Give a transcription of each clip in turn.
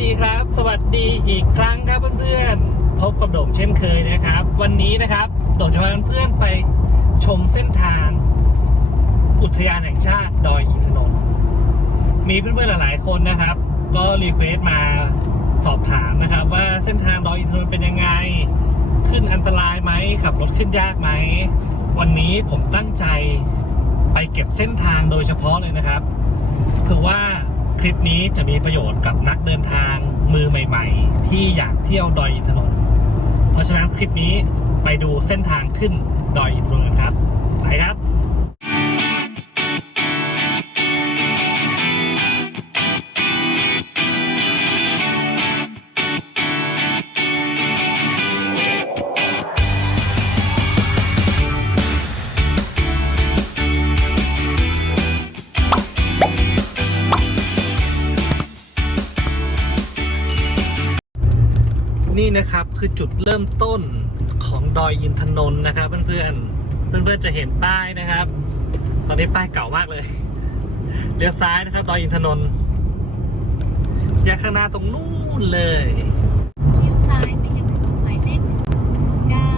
ดีครับ สวัสดีอีกครั้งครับเพื่อนๆ พบกับโด่งเช่นเคยนะครับ วันนี้นะครับโด่งจะพาเพื่อนๆไปชมเส้นทาง อุทยานแห่งชาติดอยอินทนนท์มีเพื่อนๆหลายๆคนนะครับ ก็รีเควสต์มาสอบถามนะครับ ว่าเส้นทางดอยอินทนนท์เป็นยังไง ขึ้นอันตรายไหมขับรถขึ้นยากไหม วันนี้ผมตั้งใจไปเก็บเส้นทางโดยเฉพาะเลยนะครับ คือว่า คลิปนี้จะมีประโยชน์กับนักเดินทางมือใหม่ ๆ ที่อยากเที่ยวดอยอินทนนท์เพราะฉะนั้นคลิปนี้ไปดูเส้นทางขึ้นดอยอินทนนท์กันครับ ไปครับ นี่นะครับคือจุดเริ่มต้นของดอยอินทนนท์นะครับเพื่อนๆเพื่อนๆจะเห็นป้ายนะครับ ตอนนี้ป้ายเก่ามากเลยเลี้ยวซ้ายนะครับ ดอยอินทนนท์แยกข้างหน้าตรงนู้นเลยเลี้ยวซ้ายไปยังถนนหมายเลขเก้า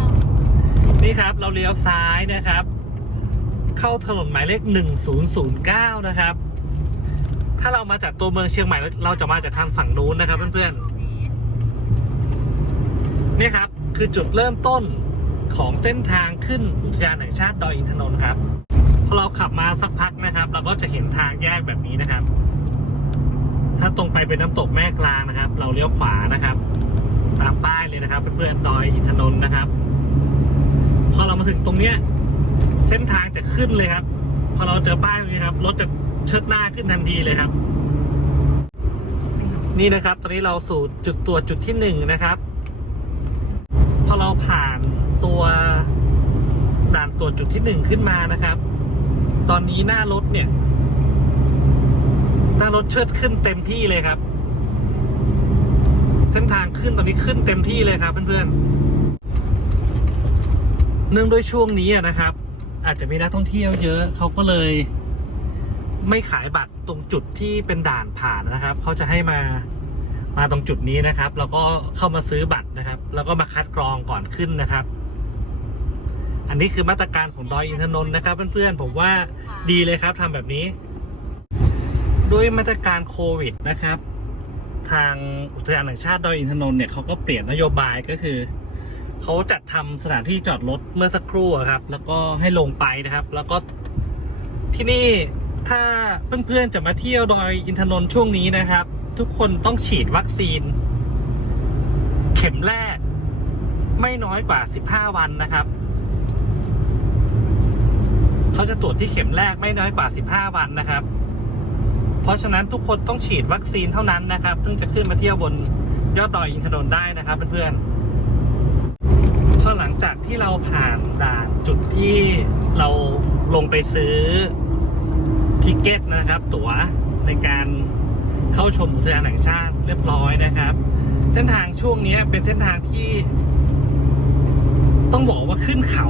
นี่ครับเราเลี้ยวซ้ายนะครับ เข้าถนนหมายเลข1009นะครับ ถ้าเรามาจากตัวเมืองเชียงใหม่แล้วเราจะมาจากทางฝั่งนู้นนะครับเพื่อนๆ นี่ครับ คือจุดเริ่มต้นของเส้นทางขึ้นอุทยานแห่งชาติดอยอินทนนท์ครับพอเราขับมาสักพักนะครับ เราก็จะเห็นทางแยกแบบนี้นะครับ ถ้าตรงไปเป็นน้ำตกแม่กลางนะครับ เราเลี้ยวขวานะครับ ตามป้ายเลยนะครับเพื่อนๆดอยอินทนนท์นะครับ พอเรามาถึงตรงเนี้ยเส้นทางจะขึ้นเลยครับ พอเราเจอป้ายตรงนี้ครับรถจะเชิดหน้าขึ้นทันทีเลยครับ นี่นะครับ ตอนนี้เราสู่จุดตรวจจุดที่หนึ่งนะครับ อเราผ่านตัวด่านตรวจจุดที่หนึ่งขึ้นมานะครับ ตอนนี้หน้ารถเนี่ย หน้ารถเชิดขึ้นเต็มที่เลยครับ เส้นทางขึ้นตอนนี้ขึ้นเต็มที่เลยครับเพื่อนๆ เนื่องด้วยช่วงนี้อะนะครับ อาจจะมีนักท่องเที่ยวเยอะเขาก็เลย ไม่ขายบัตรตรงจุดที่เป็นด่านผ่านนะครับเขาจะให้มา มาตรงจุดนี้นะครับ แล้วก็เข้ามาซื้อบัตรนะครับ แล้วก็มาคัดกรองก่อนขึ้นนะครับ อันนี้คือมาตรการของดอยอินทนนท์นะครับ เพื่อนๆผมว่าดีเลยครับทำแบบนี้ ด้วยมาตรการโควิดนะครับ ทางอุทยานแห่งชาติดอยอินทนนท์เนี่ยเขาก็เปลี่ยนนโยบายก็คือเขาจัดทำสถานที่จอดรถเมื่อสักครู่ครับ แล้วก็ให้ลงไปนะครับ แล้วก็ที่นี่ถ้าเพื่อนๆจะมาเที่ยวดอยอินทนนท์ช่วงนี้นะครับ ทุกคนต้องฉีดวัคซีน เข็มแรก ไม่น้อยกว่า 15 วันนะครับ เขาจะตรวจที่เข็มแรกไม่น้อยกว่า 15 วันนะครับ เพราะฉะนั้นทุกคนต้องฉีดวัคซีนเท่านั้นนะครับถึงจะขึ้นมาเที่ยวบนยอดดอยอินทนนท์ได้นะครับเพื่อนๆพอหลังจากที่เราผ่านด่านจุดที่เราลงไปซื้อทิเก็ตนะครับ ตั๋วในการ เข้าชมอุทยานแห่งชาติเรียบร้อยนะครับ เส้นทางช่วงนี้เป็นเส้นทางที่ ต้องบอกว่าขึ้นเขา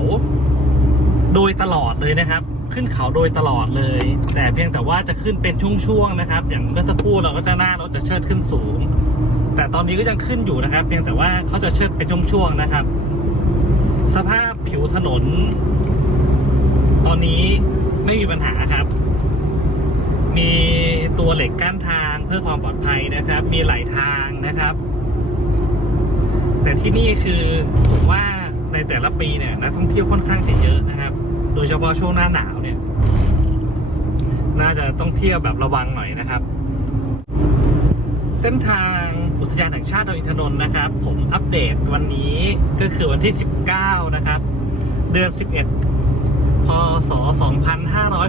โดยตลอดเลยนะครับ ขึ้นเขาโดยตลอดเลย แต่เพียงแต่ว่าจะขึ้นเป็นช่วงๆนะครับ อย่างเมื่อสักครู่เราก็จะหน้ารถจะเชิดขึ้นสูง แต่ตอนนี้ก็ยังขึ้นอยู่นะครับ เพียงแต่ว่าเขาจะเชิดเป็นช่วงๆนะครับ สภาพผิวถนน ตอนนี้ไม่มีปัญหาครับ มีตัวเหล็กกั้นทาง พื่อความปลอดภัยนะครับ มีหลายทางนะครับ แต่ที่นี่คือผมว่าในแต่ละปีเนี่ยนักท่องเที่ยวค่อนข้างจะเยอะนะครับ โดยเฉพาะช่วงหน้าหนาวเนี่ย น่าจะต้องเที่ยวแบบระวังหน่อยนะครับ เส้นทางอุทยานแห่งชาติดอยอินทนนท์นะครับ ผมอัปเดตวันนี้ก็คือวันที่ 19 นะครับ เดือน 11 พศ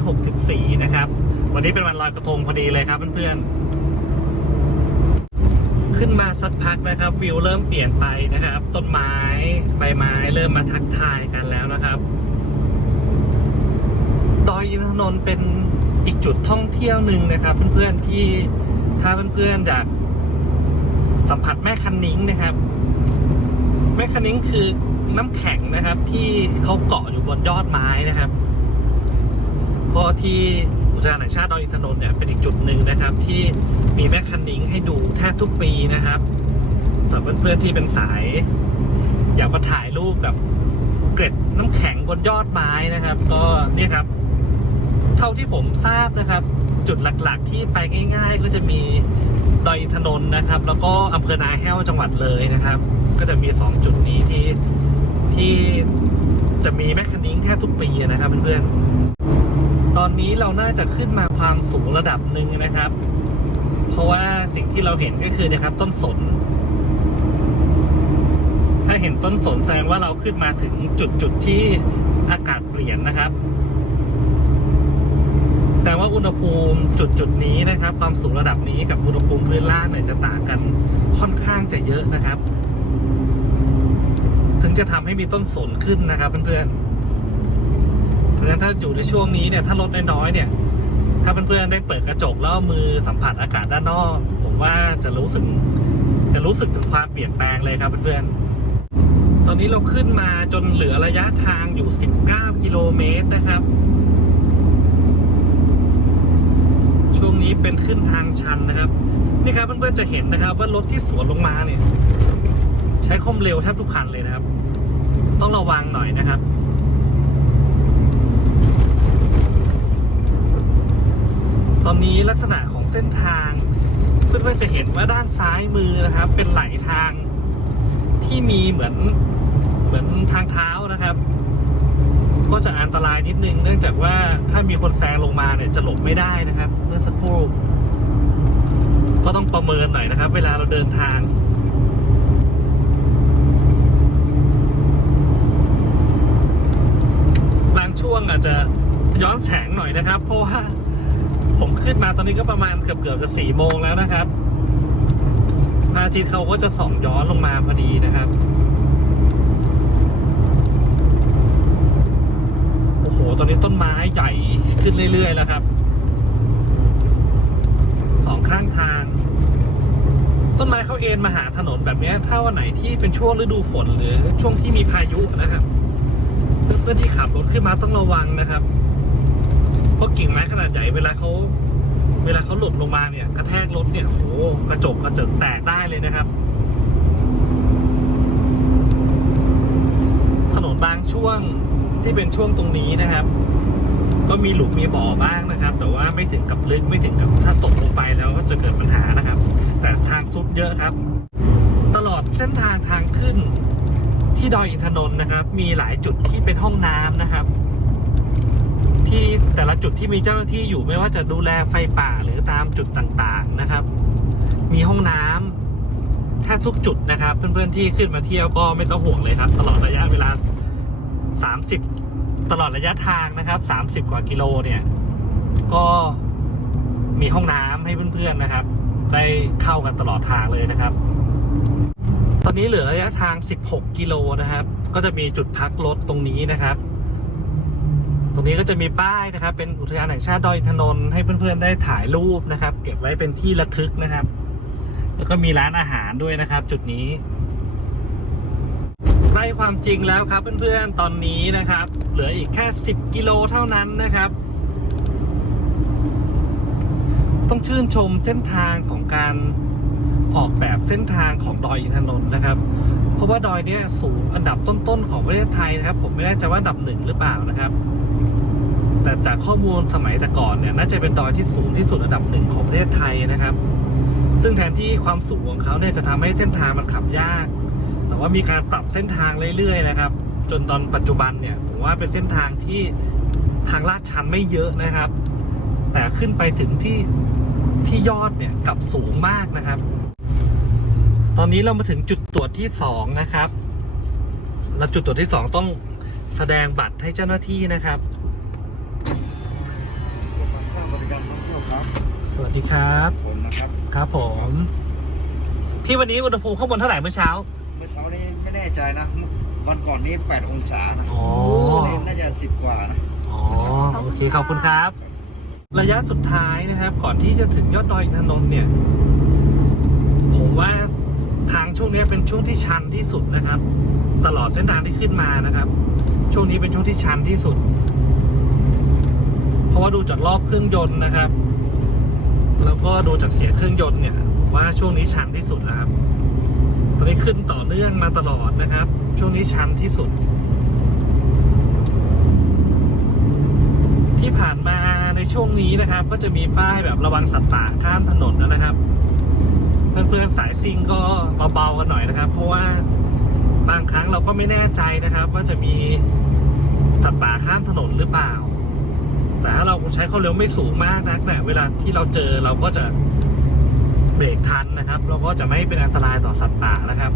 2564 นะครับ วันนี้เป็นวันลอยกระทงพอดีเลยครับเพื่อนๆ ขึ้นมาสักพักนะครับ วิวเริ่มเปลี่ยนไปนะครับ ต้นไม้ใบไม้เริ่มมาทักทายกันแล้วนะครับ ดอยอินทนนท์เป็นอีกจุดท่องเที่ยวหนึ่งนะครับ เพื่อนๆที่ถ้าเพื่อนๆอยากสัมผัสแม่คันนิ้งนะครับ แม่คันนิ้งคือน้ำแข็งนะครับ ที่เขาเกาะอยู่บนยอดไม้นะครับเพราะที่อุทยานแห่งชาติดอยอินทนนท์เนี่ยเป็นอีกจุดหนึ่งนะครับที่ มีแมคคันนิงให้ดูแทบทุกปีนะครับสำหรับเพื่อนๆที่เป็นสาย อยากมาถ่ายรูปแบบเกร็ดน้ำแข็งบนยอดไม้นะครับ ก็เนี่ยครับ เท่าที่ผมทราบนะครับ จุดหลักๆที่ไปง่าย ๆ ก็จะมีดอยอินนนะครับ แล้วก็อำเภอนาแห้วจังหวัดเลยนะครับ ก็จะมีสองจุดนี้ที่ที่จะมีแมคคันนิงแทบทุกปีนะครับเพื่อนๆ ตอนนี้เราน่าจะขึ้นมาความสูงระดับหนึ่งนะครับ เพราะว่าสิ่งที่เราเห็นก็คือนะครับ ต้นสน ถ้าเห็นต้นสนแสดงว่าเราขึ้นมาถึงจุดจุดที่อากาศเปลี่ยนนะครับแสดงว่าอุณหภูมิจุดจุดนี้นะครับ ความสูงระดับนี้กับอุณหภูมิพื้นล่างเนี่ยจะต่างกันค่อนข้างจะเยอะนะครับ ถึงจะทำให้มีต้นสนขึ้นนะครับเพื่อนๆเพราะฉะนั้นถ้าอยู่ในช่วงนี้เนี่ยถ้าลดน้อยๆเนี่ย ถ้าเพื่อนๆได้เปิดกระจกแล้วมือสัมผัสอากาศด้านนอก ผมว่าจะรู้สึกจะรู้สึกถึงความเปลี่ยนแปลงเลยครับเพื่อนๆ ตอนนี้เราขึ้นมาจนเหลือระยะทางอยู่ 19 กิโลเมตรนะครับ ช่วงนี้เป็นขึ้นทางชันนะครับ นี่ครับเพื่อนๆจะเห็นนะครับ ว่ารถที่สวนลงมาเนี่ย ใช้ความเร็วแทบทุกคันเลยนะครับ ต้องระวังหน่อยนะครับ ตอนนี้ลักษณะของเส้นทางเพื่อนๆจะเห็นว่าด้านซ้ายมือนะครับ เป็นไหลทางที่มีเหมือนเหมือนทางเท้านะครับ ก็จะอันตรายนิดนึง เนื่องจากว่าถ้ามีคนแซงลงมาเนี่ยจะหลบไม่ได้นะครับ เมื่อสักครู่ก็ต้องประเมินหน่อยนะครับ เวลาเราเดินทางบางช่วงอาจจะย้อนแสงหน่อยนะครับ เพราะว่า ผมขึ้นมาตอนนี้ก็ประมาณเกือบเกือบจะสี่โมงแล้วนะครับพระอาทิตย์เขาก็จะส่องย้อนลงมาพอดีนะครับ โอ้โห ตอนนี้ต้นไม้ใหญ่ขึ้นเรื่อย ๆ แล้วครับสองข้างทาง ต้นไม้เขาเอ็นมาหาถนนแบบนี้ถ้าวันไหนที่เป็นช่วงฤดูฝนหรือช่วงที่มีพายุนะครับ เพื่อนๆที่ขับรถขึ้นมาต้องระวังนะครับ เพราะกิ่งไม้ขนาดใหญ่เวลาเขาเวลาเขาหลุดลงมาเนี่ย กระแทกรถเนี่ยโอ้โหกระจกกระจกแตกได้เลยนะครับ ถนนบางช่วงที่เป็นช่วงตรงนี้นะครับ ก็มีหลุมมีบ่อบ้างนะครับ แต่ว่าไม่ถึงกับลึกไม่ถึงกับถ้าตกลงไปแล้วก็จะเกิดปัญหานะครับ แต่ทางซุดเยอะครับ ตลอดเส้นทางทางขึ้นที่ดอยอินทนนท์นะครับ มีหลายจุดที่เป็นห้องน้ำนะครับ ที่แต่ละจุดที่มีเจ้าหน้าที่อยู่ไม่ว่าจะดูแลไฟป่าหรือตามจุดต่างๆนะครับ มีห้องน้ำแทบทุกจุดนะครับ เพื่อนๆที่ขึ้นมาเที่ยวก็ไม่ต้องห่วงเลยครับ ตลอดระยะเวลา 30 ตลอดระยะทางนะครับ 30 กว่ากิโลเนี่ย ก็มีห้องน้ำให้เพื่อนๆนะครับ ได้เข้ากันตลอดทางเลยนะครับ ตอนนี้เหลือระยะทาง 16 กิโลนะครับ ก็จะมีจุดพักรถตรงนี้นะครับ ตรงนี้ก็จะมีป้ายนะครับ เป็นอุทยานแห่งชาติดอยอินทนนท์ให้เพื่อนๆได้ถ่ายรูปนะครับ เก็บไว้เป็นที่ระทึกนะครับ แล้วก็มีร้านอาหารด้วยนะครับ จุดนี้ใกล้ความจริงแล้วครับเพื่อนๆตอนนี้นะครับ เหลืออีกแค่ 10 กิโลเท่านั้นนะครับ ต้องชื่นชมเส้นทางของการออกแบบเส้นทางของดอยอินทนนท์นะครับ เพราะว่าดอยเนี้ยสูงอันดับต้นๆของประเทศไทยนะครับ ผมไม่แน่ใจว่าอันดับหนึ่งหรือเปล่านะครับ แต่จากข้อมูลสมัยแต่ก่อนเนี่ยน่าจะเป็นดอยที่สูงที่สุดอันดับหนึ่งของประเทศไทยนะครับ ซึ่งแทนที่ความสูงของเขาเนี่ยจะทำให้เส้นทางมันขับยาก แต่ว่ามีการปรับเส้นทางเรื่อยๆนะครับ จนตอนปัจจุบันเนี่ยผมว่าเป็นเส้นทางที่ทางลาดชันไม่เยอะนะครับ แต่ขึ้นไปถึงที่ที่ยอดเนี่ยกลับสูงมากนะครับ ตอนนี้เรามาถึงจุดตรวจที่สองนะครับ และจุดตรวจที่สองต้องแสดงบัตรให้เจ้าหน้าที่นะครับริการท่องเที่ยว ครับสวัสดีครับ ผมนะครับ ครับผม พี่วันนี้อุณหภูมิข้างบนเท่าไหร่เมื่อเช้า เมื่อเช้านี้ไม่แน่ใจนะ วันก่อนนี้ 8 องศานะอ๋อวันนี้น่าจะ 10 กว่านะอ๋อโอเคขอบคุณครับ ระยะสุดท้ายนะครับ ก่อนที่จะถึงยอดดอยอินทนนท์เนี่ย ผมว่าทางช่วงนี้เป็นช่วงที่ชันที่สุดนะครับ ตลอดเส้นทางที่ขึ้นมานะครับ ช่วงนี้เป็นช่วงที่ชันที่สุด เพราะว่าดูจากรอบเครื่องยนต์นะครับ แล้วก็ดูจากเสียงเครื่องยนต์เนี่ยว่าช่วงนี้ชันที่สุดแล้วครับ ตอนนี้ขึ้นต่อเนื่องมาตลอดนะครับ ช่วงนี้ชันที่สุด ที่ผ่านมาในช่วงนี้นะครับ ก็จะมีป้ายแบบระวังสัตว์ป่าข้ามถนนนะครับเพื่อนๆสายซิงก็เบาๆกันหน่อยนะครับ เพราะว่าบางครั้งเราก็ไม่แน่ใจนะครับ ว่าจะมีสัตว์ป่าข้ามถนนหรือเปล่า แต่ถ้าเราใช้ความเร็วไม่สูงมากนักเนี่ยเวลาที่เราเจอเราก็จะเบรกทันนะครับ เราก็จะไม่เป็นอันตรายต่อสัตว์ป่านะครับ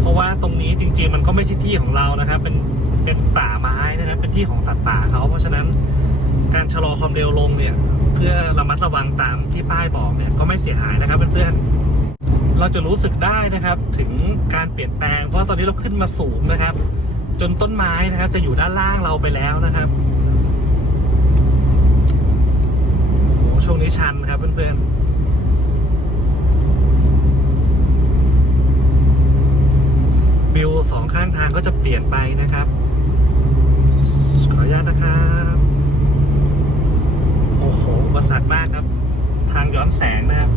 เพราะว่าตรงนี้จริงๆมันก็ไม่ใช่ที่ของเรานะครับ เป็นเป็นป่าไม้นะครับ เป็นที่ของสัตว์ป่าเขาเพราะฉะนั้นการชะลอความเร็วลงเนี่ย เพื่อระมัดระวังตามที่ป้ายบอกเนี่ยก็ไม่เสียหายนะครับเพื่อนๆเราจะรู้สึกได้นะครับ ถึงการเปลี่ยนแปลง เพราะตอนนี้เราขึ้นมาสูงนะครับ จนต้นไม้นะครับ จะอยู่ด้านล่างเราไปแล้วนะครับโอ้โห ช่วงนี้ชันนะครับเพื่อนๆวิวสองข้างทางก็จะเปลี่ยนไปนะครับ ขออนุญาตนะครับ โอ้โหอุปสรรคมากครับ ทางย้อนแสงนะครับ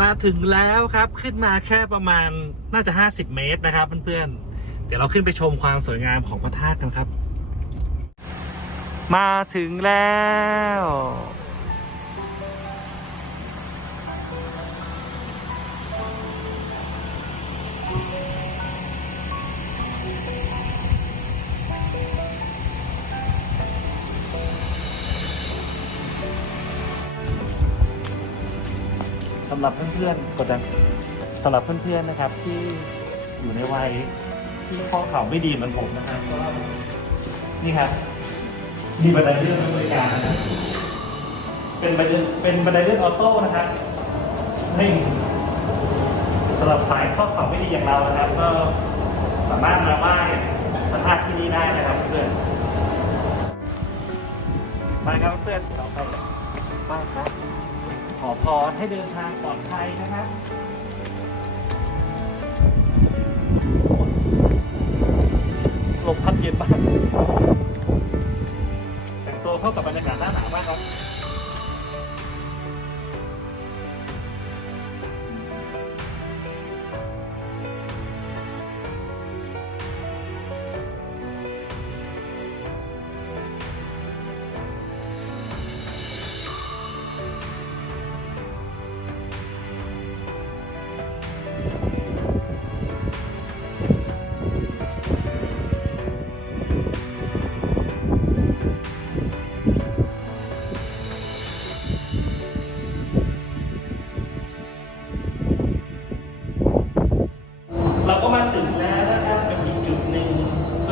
มาถึงแล้วครับ ขึ้นมาแค่ประมาณน่าจะ 50 เมตรนะครับเพื่อนๆ เดี๋ยวเราขึ้นไปชมความสวยงามของพระธาตุกันครับ มาถึงแล้ว สำหรับเพื่อนๆกดดันสำหรับเพื่อนๆนะครับที่อยู่ในวัยที่ข้อเข่าไม่ดีเหมือนผมนะครับก็นี่ครับ มีบันไดเลื่อนบริการนะครับเป็นบันไดเป็นบันไดเลื่อนออโต้นะครับนี่สำหรับสายข้อข่าไม่ดีอย่างเรานะครับ ก็สามารถมาไหว้พระธาตุที่นี่ได้นะครับเพื่อนไปครับเพื่อนต่อไปไหว้ครับขอพรให้เดินทางปลอดภัยนะครับลมพัดเย็นมากแต่ง เข้ากับบรรยากาศหน้าหนาวมากครับ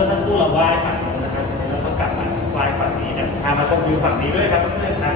เพื่อสักครู่เราไหว้ฝั่งนู้นนะครับแล้วก็กลับมาไหว้ฝั่งนี้นะพามาชมวิวฝั่งนี้ด้วยครับเพื่อนๆนะ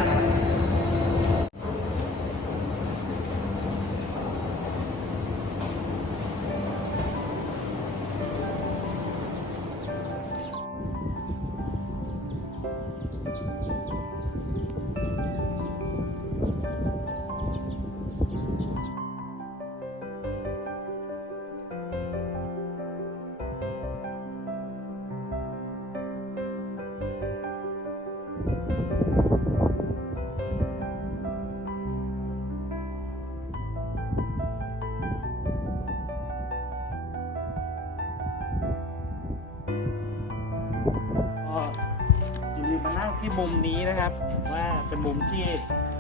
ที่มุมนี้นะครับผมว่าเป็นมุมที่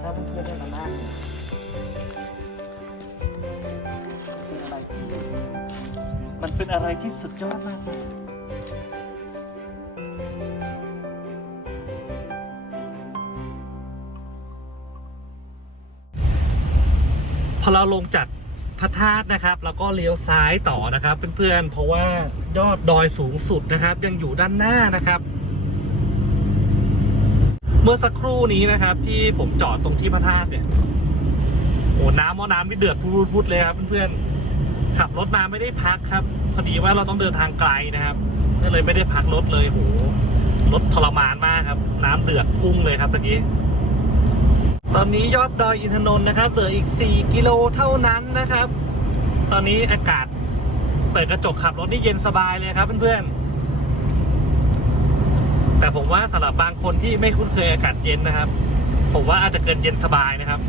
ถ้าเพื่อนๆได้มานั่งเป็นอะไรที่มันเป็นอะไรที่สุดยอดมากเลยพอเราลงจากพระธาตุนะครับ แล้วก็เลี้ยวซ้ายต่อนะครับเพื่อนๆเพราะว่ายอดดอยสูงสุดนะครับ ยังอยู่ด้านหน้านะครับ เมื่อสักครู่นี้นะครับ ที่ผมจอดตรงที่พระธาตุเนี่ยโอ้น้ำมอน้ำนี่เดือดพุดๆเลยครับเพื่อนๆขับรถมาไม่ได้พักครับ พอดีว่าเราต้องเดินทางไกลนะครับก็เลยไม่ได้พักรถเลยโหรถทรมานมากครับ น้ำเดือดพุ่งเลยครับตะกี้ตอนนี้ยอดดอยอินทนนท์นะครับเหลืออีก 4 กิโลเท่านั้นนะครับ ตอนนี้อากาศเปิดกระจกขับรถนี่เย็นสบายเลยครับเพื่อนๆ แต่ผมว่าสำหรับบางคนที่ไม่คุ้นเคยอากาศเย็นนะครับ ผมว่าอาจจะเกินเย็นสบายนะครับ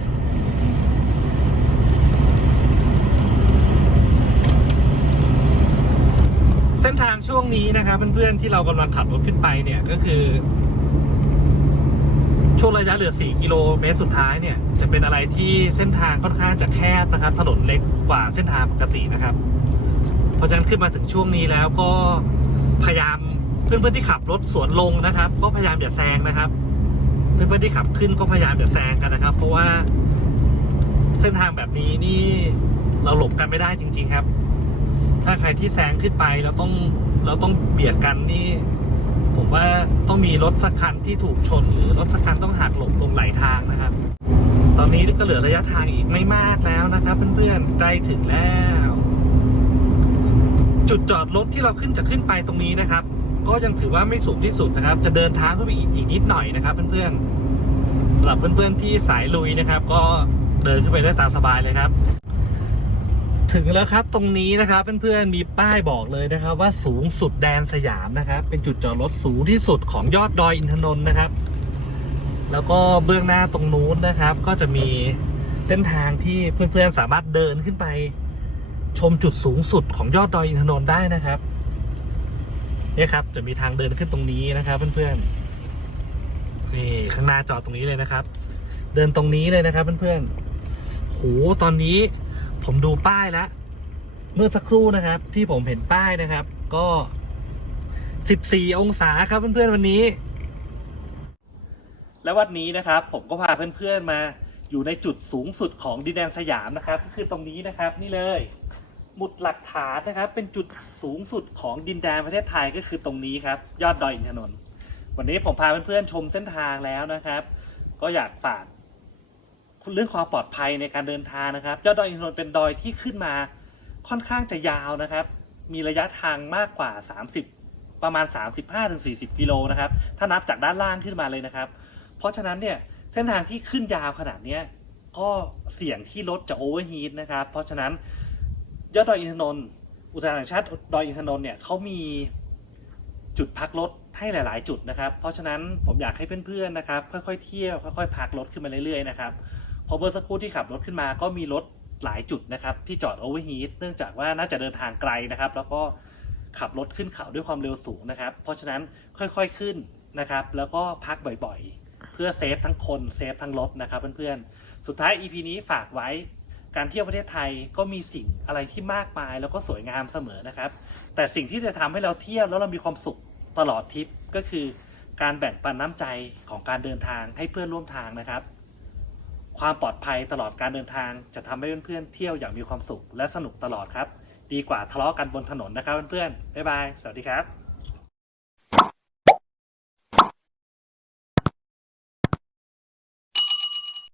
เส้นทางช่วงนี้นะครับเพื่อนๆที่เรากำลังขับรถขึ้นไปเนี่ยก็คือ ช่วงระยะเหลือ 4 กิโลเมตรสุดท้ายเนี่ย จะเป็นอะไรที่เส้นทางค่อนข้างจะแคบนะครับ ถนนเล็กกว่าเส้นทางปกตินะครับ เพราะฉะนั้นขึ้นมาถึงช่วงนี้แล้วก็พยายาม เพื่อนๆที่ขับรถสวนลงนะครับ ก็พยายามอย่าแซงนะครับ เพื่อนๆที่ขับขึ้นก็พยายามอย่าแซงกันนะครับ เพราะว่าเส้นทางแบบนี้นี่เราหลบกันไม่ได้จริง ๆครับ ถ้าใครที่แซงขึ้นไปเราต้องเราต้องเบียดกันนี่ ผมว่าต้องมีรถสักคันที่ถูกชน หรือรถสักคันต้องหักหลบตรงไหลทางนะครับ ตอนนี้ก็เหลือระยะทางอีกไม่มากแล้วนะครับ เพื่อนๆใกล้ถึงแล้ว จุดจอดรถที่เราขึ้นจะขึ้นไปตรงนี้นะครับ ก็ยังถือว่าไม่สูงที่สุดนะครับ จะเดินทางขึ้นไปอีกอีกนิดหน่อยนะครับ เพื่อนๆสำหรับเพื่อนๆที่สายลุยนะครับ ก็เดินขึ้นไปได้ตามสบายเลยครับ ถึงแล้วครับตรงนี้นะครับเพื่อนๆมีป้ายบอกเลยนะครับ ว่าสูงสุดแดนสยามนะครับ เป็นจุดจอดรถสูงที่สุดของยอดดอยอินทนนท์นะครับ แล้วก็เบื้องหน้าตรงนู้นนะครับ ก็จะมีเส้นทางที่เพื่อนๆสามารถเดินขึ้นไป ชมจุดสูงสุดของยอดดอยอินทนนท์ได้นะครับ เนี่ยครับ จะมีทางเดินขึ้นตรงนี้นะครับเพื่อนๆนี่ข้างหน้าจอดตรงนี้เลยนะครับ เดินตรงนี้เลยนะครับเพื่อนๆโหตอนนี้ผมดูป้ายแล้วเมื่อสักครู่นะครับ ที่ผมเห็นป้ายนะครับ ก็14องศาครับเพื่อนๆวันนี้ แล้ววันนี้นะครับ ผมก็พาเพื่อนๆมาอยู่ในจุดสูงสุดของดินแดนสยามนะครับ ก็คือตรงนี้นะครับ นี่เลย หมุดหลักฐานนะครับ เป็นจุดสูงสุดของดินแดนประเทศไทยก็คือตรงนี้ครับ ยอดดอยอินทนนท์วันนี้ผมพาเพื่อนๆชมเส้นทางแล้วนะครับ ก็อยากฝากเรื่องความปลอดภัยในการเดินทางนะครับ ยอดดอยอินทนนท์เป็นดอยที่ขึ้นมาค่อนข้างจะยาวนะครับ มีระยะทางมากกว่า 30 ประมาณ 35-40 กิโลนะครับ ถ้านับจากด้านล่างขึ้นมาเลยนะครับ เพราะฉะนั้นเนี่ยเส้นทางที่ขึ้นยาวขนาดนี้ก็เสี่ยงที่รถจะโอเวอร์ฮีทนะครับ เพราะฉะนั้น ยอดดอยอินทนนท์อุทยานแห่งชาติดอยอินทนนท์เนี่ยเขามีจุดพักรถให้หลาย ๆ จุดนะครับ เพราะฉะนั้นผมอยากให้เพื่อน ๆ นะครับ ค่อย ๆ เที่ยว ค่อย ๆ พักรถขึ้นมาเรื่อย ๆ นะครับ พอเบอร์สักครู่ที่ขับรถขึ้นมาก็มีรถหลายจุดนะครับที่จอดโอเวอร์ฮีทเนื่องจากว่าน่าจะเดินทางไกลนะครับ แล้วก็ขับรถขึ้นเขาด้วยความเร็วสูงนะครับ เพราะฉะนั้นค่อย ๆ ขึ้นนะครับ แล้วก็พักบ่อย ๆ เพื่อเซฟทั้งคน เซฟทั้งรถนะครับเพื่อน ๆ สุดท้าย EP นี้ฝากไว้ การเที่ยวประเทศไทยก็มีสิ่งอะไรที่มากมายแล้วก็สวยงามเสมอนะครับ แต่สิ่งที่จะทำให้เราเที่ยวแล้วเรามีความสุขตลอดทริปก็คือการแบ่งปันน้ำใจของการเดินทางให้เพื่อนร่วมทางนะครับ ความปลอดภัยตลอดการเดินทางจะทำให้เพื่อนๆเที่ยวอย่างมีความสุขและสนุกตลอดครับ ดีกว่าทะเลาะกันบนถนนนะครับเพื่อนๆบ๊ายบายสวัสดีครับ